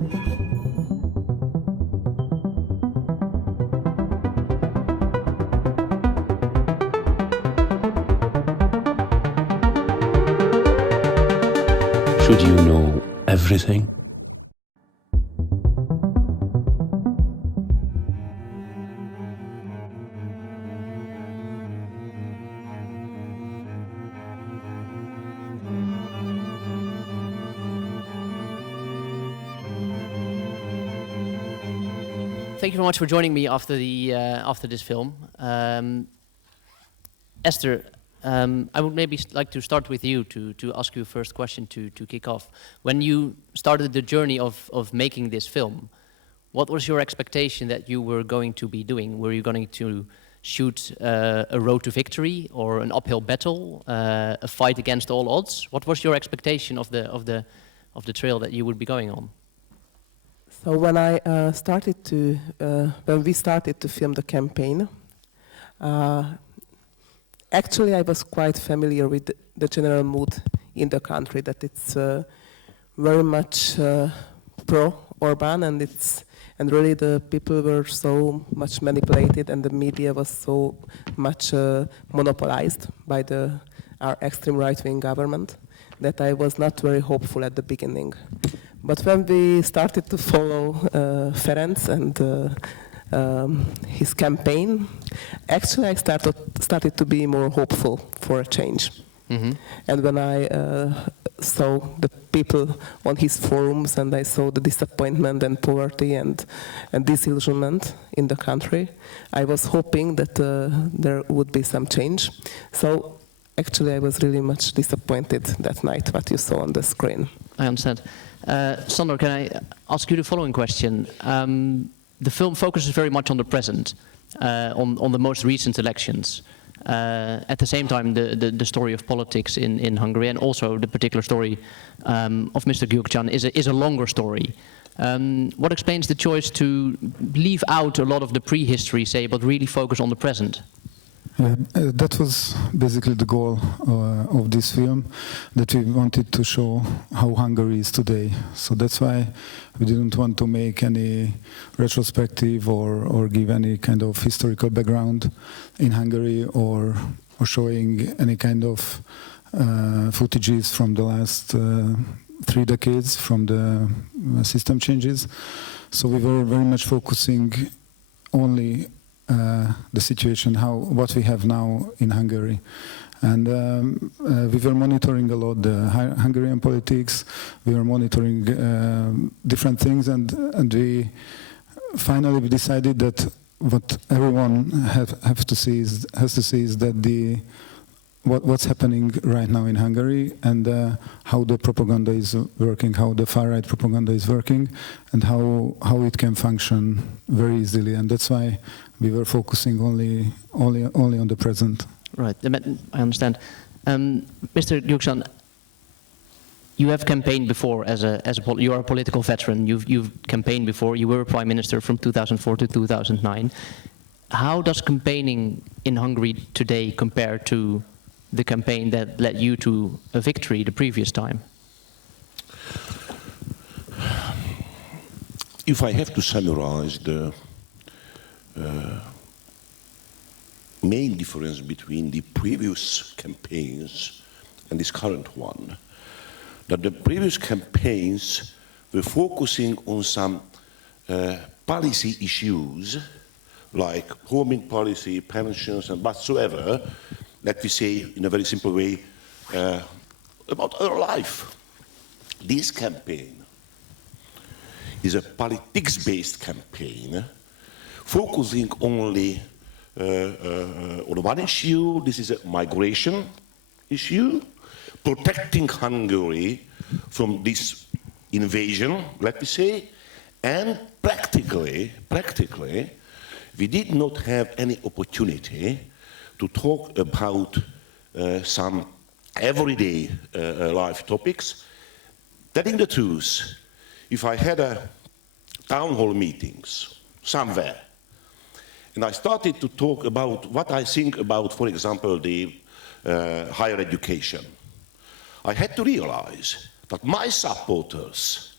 Should you know everything? Thank you very much for joining me after this film. Eszter, I would maybe like to start with you to ask you a first question to kick off. When you started the journey of making this film, what was your expectation that you were going to be doing? Were you going to shoot a road to victory or an uphill battle, a fight against all odds? What was your expectation of the trail that you would be going on? So when when we started to film the campaign, actually I was quite familiar with the general mood in the country, that it's very much pro-Orbán, and really the people were so much manipulated and the media was so much monopolized by our extreme right-wing government that I was not very hopeful at the beginning. But when we started to follow Ferenc and his campaign, actually I started to be more hopeful for a change. Mm-hmm. And when I saw the people on his forums and I saw the disappointment and poverty and disillusionment in the country, I was hoping that there would be some change. So actually I was really much disappointed that night, what you saw on the screen. I understand. Sander, can I ask you the following question? The film focuses very much on the present, on the most recent elections. At the same time, the story of politics in Hungary, and also the particular story of Mr. Gyurcsán is a longer story. What explains the choice to leave out a lot of the prehistory, say, but really focus on the present? That was basically the goal of this film, that we wanted to show how Hungary is today. So that's why we didn't want to make any retrospective or give any kind of historical background in Hungary or showing any kind of footages from the last 3 decades from the system changes. So we were very much focusing only the situation, what we have now in Hungary. And we were monitoring a lot the Hungarian politics, we were monitoring different things, and we finally decided that what everyone has to see is that what's happening right now in Hungary, and how the propaganda is working, how the far-right propaganda is working, and how it can function very easily. And that's why we were focusing only on the present. Right, I understand. Mr. Gyurcsán, you have campaigned before you are a political veteran. You've campaigned before. You were a prime minister from 2004 to 2009. How does campaigning in Hungary today compare to the campaign that led you to a victory the previous time? If I have to summarize the main difference between the previous campaigns and this current one, that the previous campaigns were focusing on some policy issues like homing policy, pensions, and whatsoever, let me say in a very simple way, about our life. This campaign is a politics-based campaign focusing only on one issue. This is a migration issue, protecting Hungary from this invasion, let me say, and practically, we did not have any opportunity to talk about some everyday life topics. Telling the truth, if I had a town hall meetings somewhere, and I started to talk about what I think about, for example, the higher education, I had to realize that my supporters,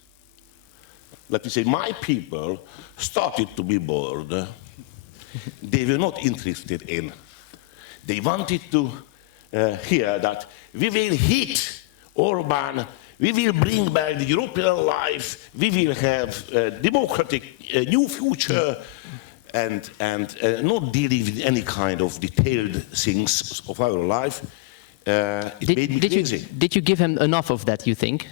let me say, my people started to be bored. They were not interested in. They wanted to hear that we will hit Orbán, we will bring back the European life, we will have a democratic new future, and not dealing with any kind of detailed things of our life. It made me crazy. Did you give him enough of that, you think?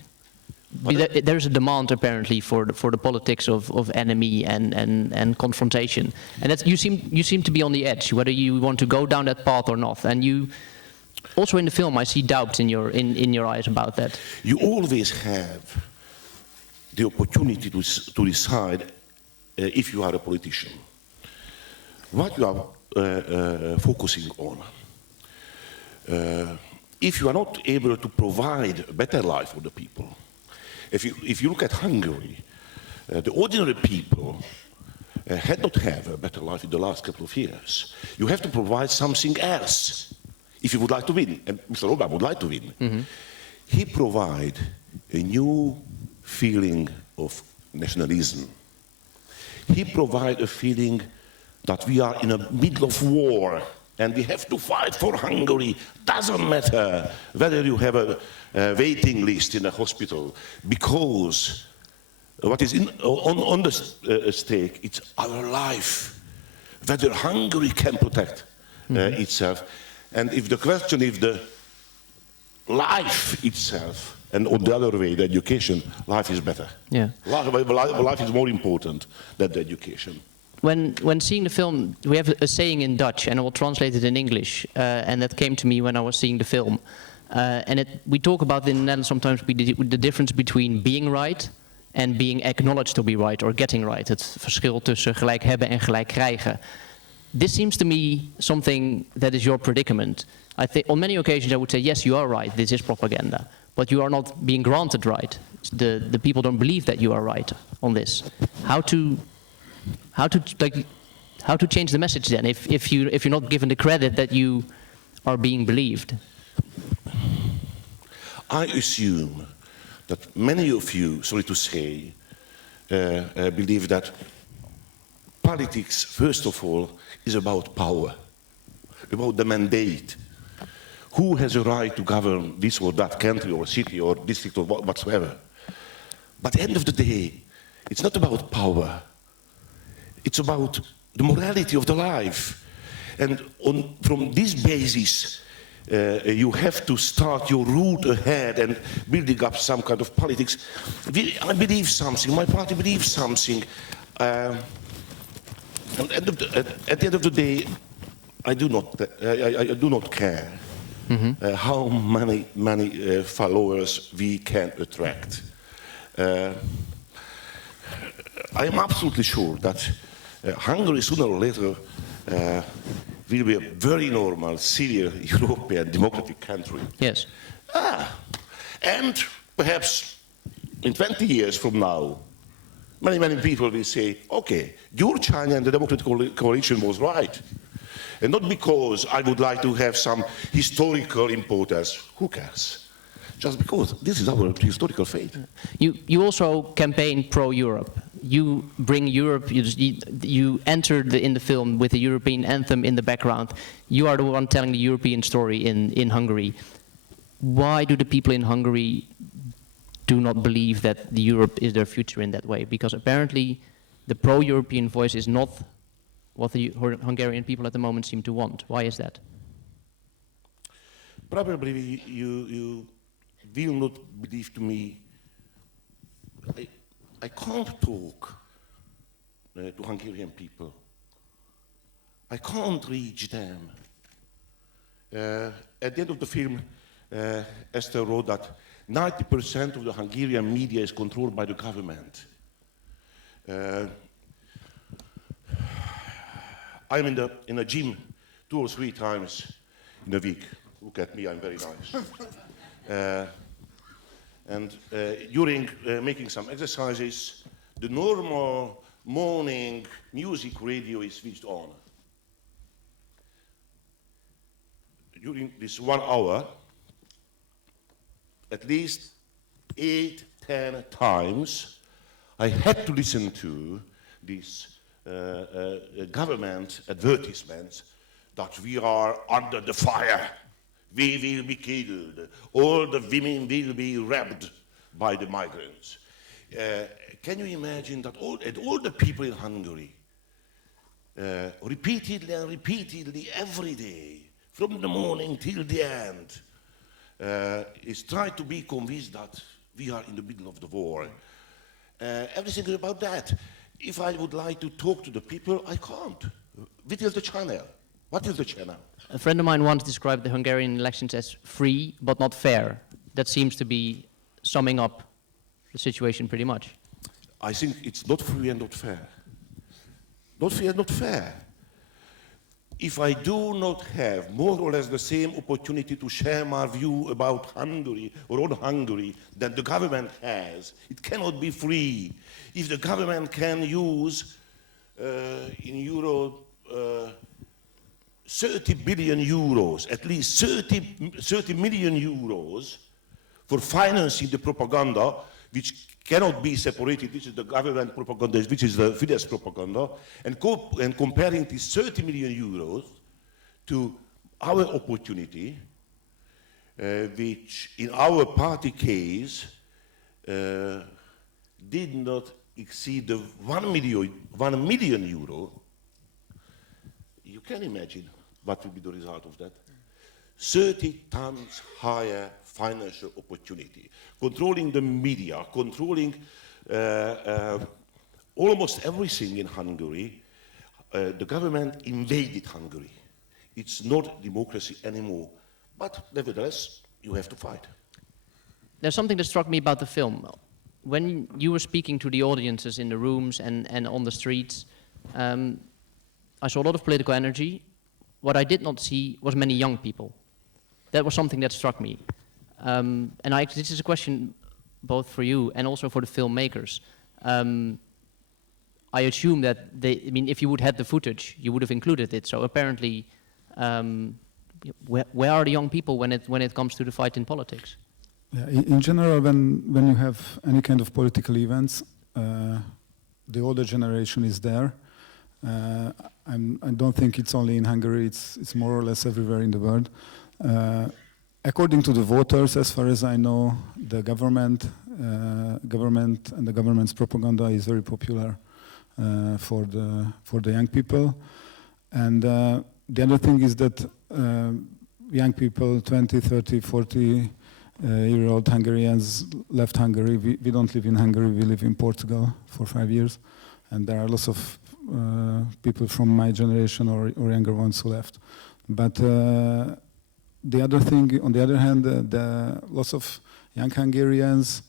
There's a demand apparently for the politics of enemy and confrontation, and that's, you seem to be on the edge whether you want to go down that path or not. And you also in the film, I see doubt in your eyes about that. You always have the opportunity to decide if you are a politician what you are focusing on. If you are not able to provide a better life for the people. If you look at Hungary, the ordinary people had not have a better life in the last couple of years. You have to provide something else if you would like to win, and Mr. Orbán would like to win. Mm-hmm. He provide a new feeling of nationalism. He provide a feeling that we are in the middle of war and we have to fight for Hungary. Doesn't matter whether you have a waiting list in a hospital, because what is on the stake, it's our life. Whether Hungary can protect itself. And if the question, if the life itself, and on the other way, the education, life is better. Yeah. Life is more important than the education. When seeing the film, we have a saying in Dutch, and I will translate it in English, and that came to me when I was seeing the film. We talk about in the Netherlands sometimes the difference between being right and being acknowledged to be right, or getting right. Het verschil tussen gelijk hebben en gelijk krijgen. This seems to me something that is your predicament. I think on many occasions I would say, yes, you are right, this is propaganda, but you are not being granted right. The people don't believe that you are right on this. How to change the message then, if you're not given the credit that you are being believed? I assume that many of you, sorry to say, believe that politics, first of all, is about power, about the mandate. Who has a right to govern this or that country or city or district or whatsoever? But at the end of the day, it's not about power. It's about the morality of the life. And from this basis, you have to start your route ahead and building up some kind of politics. I believe something, my party believes something. And at the end of the day, I do not care how many followers we can attract. I am absolutely sure that Hungary sooner or later will be a very normal, serious European democratic country. Yes. And perhaps in 20 years from now, many people will say, okay, Gyurcsány and the Democratic Coalition was right. And not because I would like to have some historical importance. Who cares? Just because this is our historical fate. You also campaign pro-Europe. You bring Europe, you entered in the film with the European anthem in the background. You are the one telling the European story in Hungary. Why do the people in Hungary do not believe that Europe is their future in that way? Because apparently the pro-European voice is not what the Hungarian people at the moment seem to want. Why is that? Probably you will not believe to me. I can't talk to Hungarian people. I can't reach them. At the end of the film, Eszter wrote that 90% of the Hungarian media is controlled by the government. I'm in a gym 2 or 3 times in a week. Look at me, I'm very nice. And during making some exercises, the normal morning music radio is switched on. During this 1 hour, at least 8-10 times, I had to listen to these government advertisements that we are under the fire, we will be killed, all the women will be raped by the migrants. Can you imagine that all the people in Hungary, repeatedly and repeatedly every day, from the morning till the end, is trying to be convinced that we are in the middle of the war. Everything is about that. If I would like to talk to the people, I can't. What is the channel? What is the channel? A friend of mine once described the Hungarian elections as free but not fair. That seems to be summing up the situation pretty much. I think it's not free and not fair. Not free and not fair. If I do not have more or less the same opportunity to share my view about Hungary or on Hungary that the government has, it cannot be free. If the government can use in euro 30 billion euros, at least 30 million euros for financing the propaganda, which cannot be separated, which is the government propaganda, which is the Fidesz propaganda, and comparing these 30 million euros to our opportunity, which in our party case did not exceed the 1 million euro, you can imagine what will be the result of that. 30 times higher financial opportunity, controlling the media, controlling almost everything in Hungary. The government invaded Hungary. It's not democracy anymore, but nevertheless, you have to fight. There's something that struck me about the film. When you were speaking to the audiences in the rooms and on the streets, I saw a lot of political energy. What I did not see was many young people. That was something that struck me. And this is a question both for you and also for the filmmakers. I assume that if you would have the footage, you would have included it. So apparently, where are the young people when it comes to the fight in politics? Yeah, in general, when you have any kind of political events, the older generation is there. I don't think it's only in Hungary, it's more or less everywhere in the world. According to the voters, as far as I know, the government and the government's propaganda is very popular for the young people. And the other thing is that young people, 20, 30, 40 year-old Hungarians left Hungary. We don't live in Hungary, we live in Portugal for 5 years. And there are lots of people from my generation or younger ones who left. But the other thing, on the other hand, lots of young Hungarians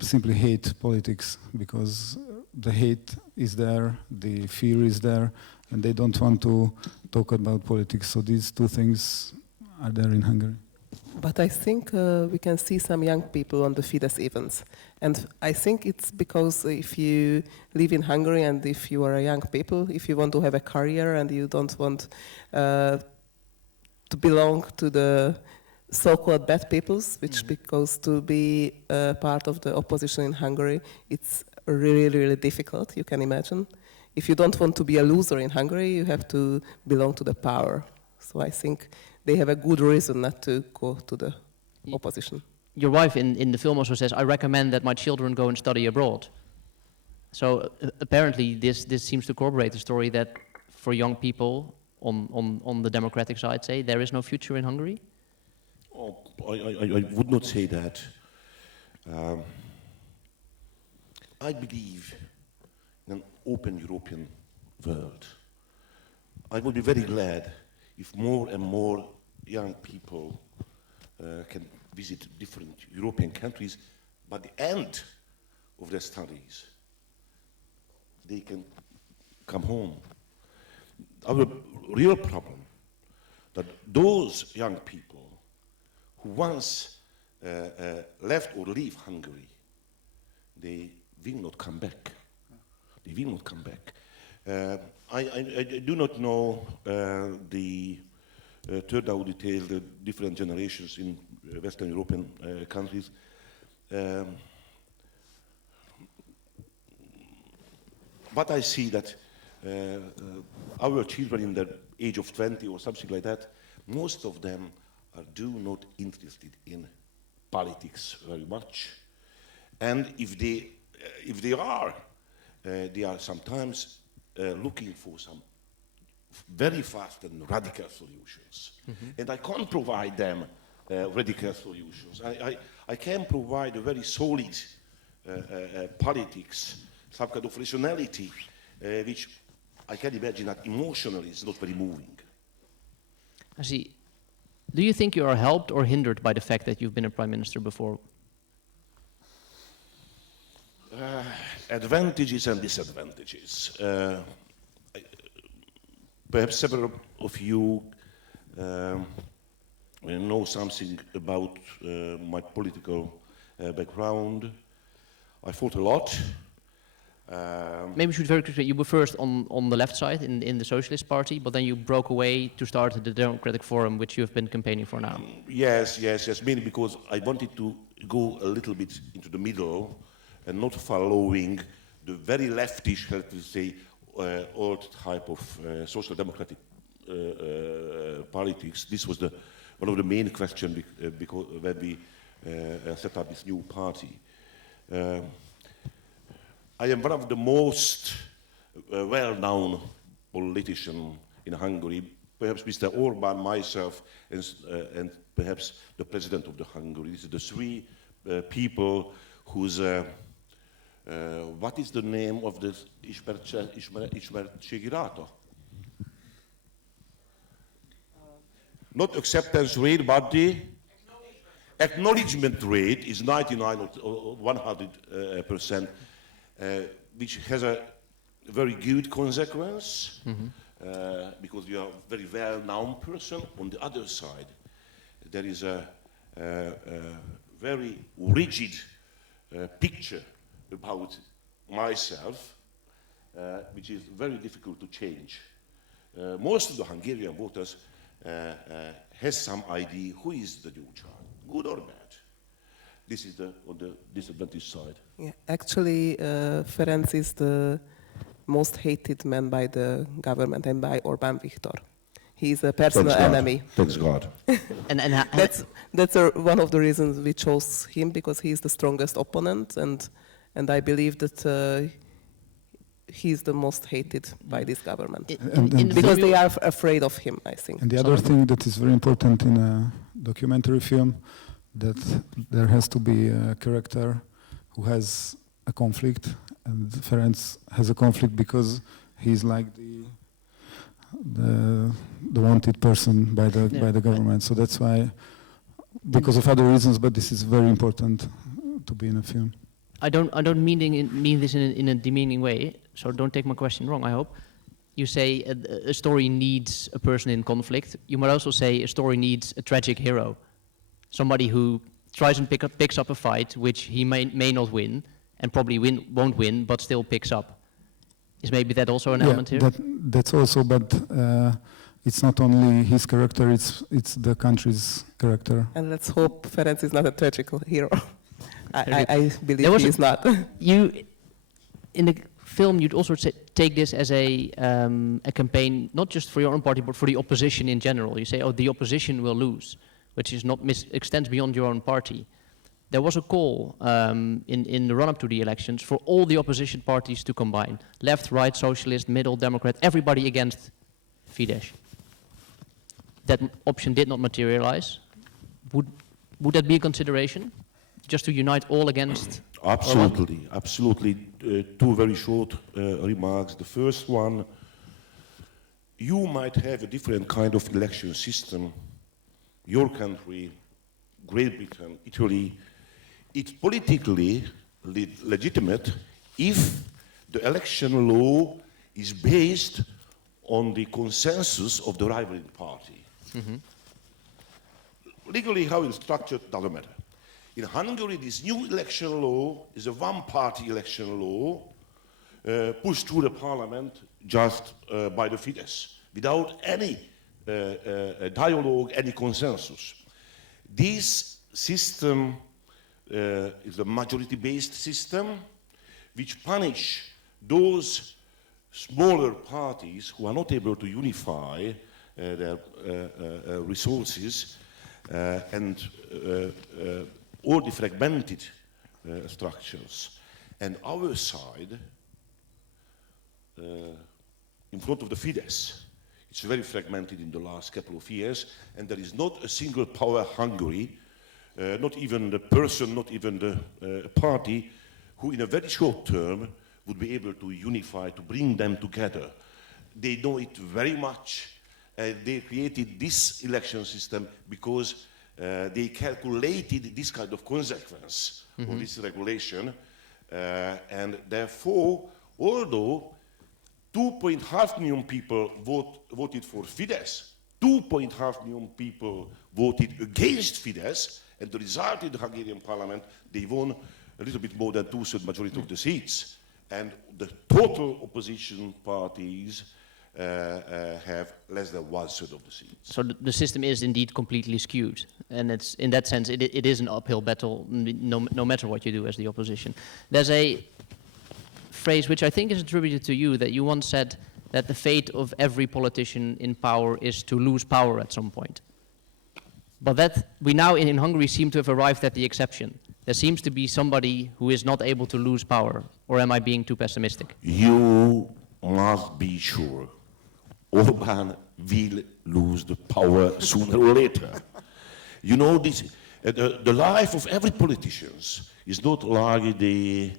simply hate politics because the hate is there, the fear is there, and they don't want to talk about politics. So these two things are there in Hungary. But I think we can see some young people on the Fidesz events. And I think it's because if you live in Hungary and if you are a young people, if you want to have a career and you don't want to belong to the so-called bad peoples, which because to be part of the opposition in Hungary, it's really, really difficult, you can imagine. If you don't want to be a loser in Hungary, you have to belong to the power. So I think they have a good reason not to go to the opposition. Your wife in the film also says, I recommend that my children go and study abroad. So apparently this seems to corroborate the story that for young people on the democratic side, say, there is no future in Hungary? Oh, I would not say that. I believe in an open European world. I would be very glad if more and more young people can visit different European countries, by the end of their studies, they can come home. Our real problem that those young people who once left or leave Hungary, they will not come back. They will not come back. I do not know the thorough detail, the different generations in Western European countries. what I see that our children in the age of 20 or something like that, most of them do not interested in politics very much. And if they are sometimes looking for some very fast and radical solutions. And I can't provide them radical solutions. I can provide a very solid politics, some kind of rationality, which I can imagine that emotionally is not very moving. I see. Do you think you are helped or hindered by the fact that you've been a prime minister before? Advantages and disadvantages. Perhaps several of you know something about my political background. I fought a lot. Maybe we should very quickly, you were first on the left side in the Socialist Party, but then you broke away to start the Democratic Forum, which you have been campaigning for now. Yes, mainly because I wanted to go a little bit into the middle and not following the very leftish, let me say, old type of social democratic politics. This was one of the main questions because when we set up this new party. I am one of the most well-known politicians in Hungary, perhaps Mr. Orbán, myself, and perhaps the president of the Hungary. These are the three people whose, what is the name of the ismertségi ráta? Not acceptance rate, but the acknowledgement rate is 99 or 100%. Which has a very good consequence because you are a very well-known person. On the other side, there is a very rigid picture about myself, which is very difficult to change. Most of the Hungarian voters has some idea who is the Gyurcsány, good or bad. This is on the disadvantage side. Yeah, actually, Ferenc is the most hated man by the government and by Orbán Viktor. He is a personal enemy. Thanks God. and that's one of the reasons we chose him, because he is the strongest opponent, and I believe that he's the most hated by this government. Because they are afraid of him, I think. And the other thing that is very important in a documentary film, that there has to be a character who has a conflict, and Ferenc has a conflict because he's like the wanted person by the government. So that's why, because of other reasons, but this is very important to be in a film. I don't mean this in a demeaning way, so don't take my question wrong, I hope. You say a story needs a person in conflict. You might also say a story needs a tragic hero. Somebody who tries and picks up a fight, which he may not win, and probably won't win, but still picks up. Is maybe that also an element here? That's also, but it's not only his character, it's the country's character. And let's hope Ferenc is not a tragic hero. I believe he is not. You, in the film, you'd also take this as a campaign, not just for your own party, but for the opposition in general. You say, oh, the opposition will lose, which is not extends beyond your own party. There was a call in the run-up to the elections for all the opposition parties to combine. Left, right, socialist, middle, Democrat, everybody against Fidesz. That option did not materialize. Would that be a consideration? Just to unite all against? Absolutely, absolutely. Two very short remarks. The first one, you might have a different kind of election system. Your country, Great Britain, Italy, it's politically legitimate if the election law is based on the consensus of the rivaling party. Legally, how it's structured doesn't matter. In Hungary, this new election law is a one-party election law pushed through the parliament just by the Fidesz, without any dialogue, any consensus. This system is a majority-based system which punish those smaller parties who are not able to unify their resources and all the fragmented structures. And our side, in front of the Fidesz, it's very fragmented in the last couple of years, and there is not a single power Hungary, not even the person, not even the party, who in a very short term would be able to unify, to bring them together. They know it very much. They created this election system because they calculated this kind of consequence of this regulation, and therefore, although 2.5 million people voted for Fidesz, 2.5 million people voted against Fidesz, and the result in the Hungarian parliament, they won a little bit more than 2/3 majority of the seats. And the total opposition parties have less than 1/3 of the seats. So the system is indeed completely skewed, and it's in that sense it is an uphill battle, no matter what you do as the opposition. There's a phrase which I think is attributed to you, that you once said that the fate of every politician in power is to lose power at some point. But that we now in Hungary seem to have arrived at the exception. There seems to be somebody who is not able to lose power, or am I being too pessimistic? You must be sure Orbán will lose the power sooner or later. You know, this, the life of every politician is not like the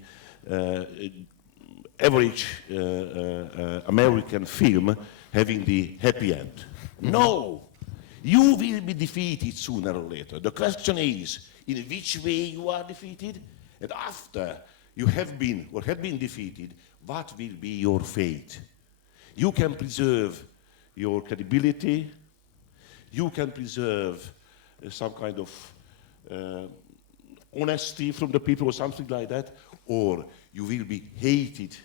average American film having the happy end. No, you will be defeated sooner or later. The question is, in which way you are defeated, and after you have been or have been defeated, what will be your fate? You can preserve your credibility, you can preserve some kind of honesty from the people or something like that, or you will be hated.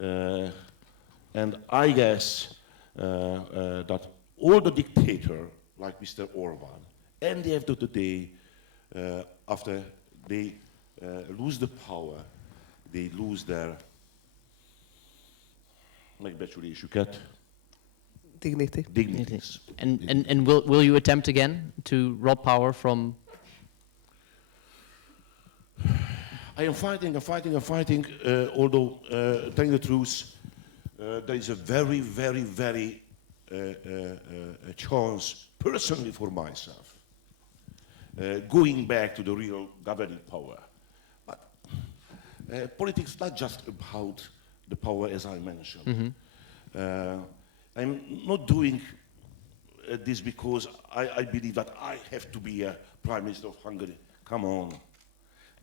And I guess that all the dictators, like Mr. Orbán, at the end of the day, after they lose the power, they lose their megbecsülésüket, dignities. And will you attempt again to rob power from? I am fighting, although, telling the truth, there is a very, very, very chance, personally for myself, going back to the real governing power. But politics is not just about the power, as I mentioned. I'm not doing this because I believe that I have to be a Prime Minister of Hungary. Come on.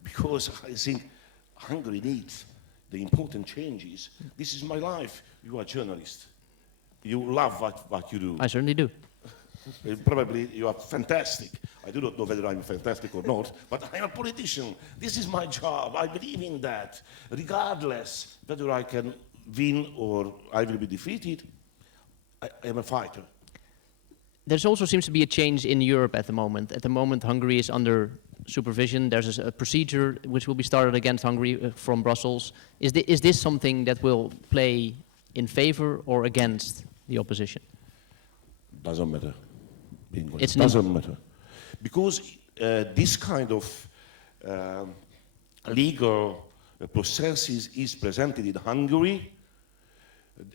Because I think Hungary needs the important changes. This is my life. You are a journalist. You love what you do. I certainly do. Probably you are fantastic. I do not know whether I'm fantastic or not, but I'm a politician. This is my job. I believe in that. Regardless whether I can win or I will be defeated, I am a fighter. There also seems to be a change in Europe at the moment. At the moment, Hungary is under supervision. There's a procedure which will be started against Hungary from Brussels. Is this something that will play in favor or against the opposition? Doesn't matter. It doesn't matter. Because this kind of legal processes is presented in Hungary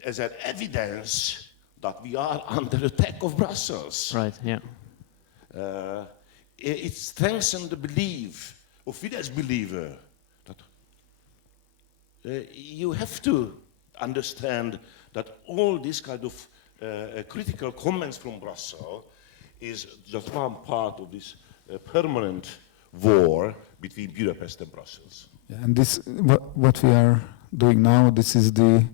as an evidence that we are under attack of Brussels. Right, yeah. It strengthens the belief of Fidesz believer that you have to understand that all this kind of critical comments from Brussels is just one part of this permanent war between Budapest and Brussels. Yeah, and this, what we are doing now, this is the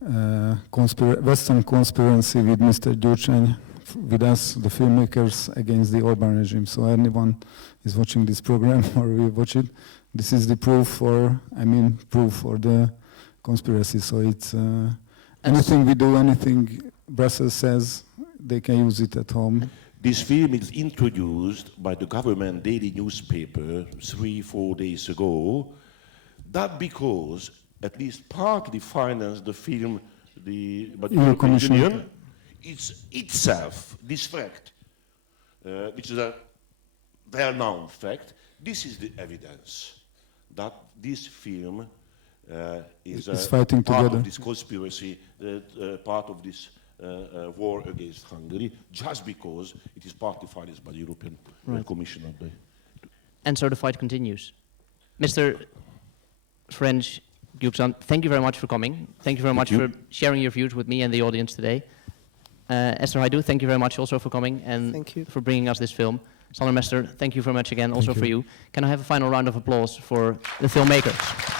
Western conspiracy with Mr. Gyurcsány, with us, the filmmakers, against the Orbán regime. So anyone is watching this program or will watch it, this is the proof for the conspiracy. So it's anything we do, anything Brussels says, they can use it at home. This film is introduced by the government daily newspaper 3-4 days ago, not because at least partly financed the film by the EU European Commission. Union. It's itself, this fact, which is a well-known fact, this is the evidence that this film is fighting part together. of this conspiracy, part of this war against Hungary, just because it is partly financed by the European Commission. And so the fight continues. Mr. Ferenc Gyurcsán, thank you very much for coming. Thank you very much for sharing your views with me and the audience today. Eszter Hajdú, thank you very much also for coming and for bringing us this film. Sander Mester, thank you very much again also for you. Can I have a final round of applause for the filmmakers?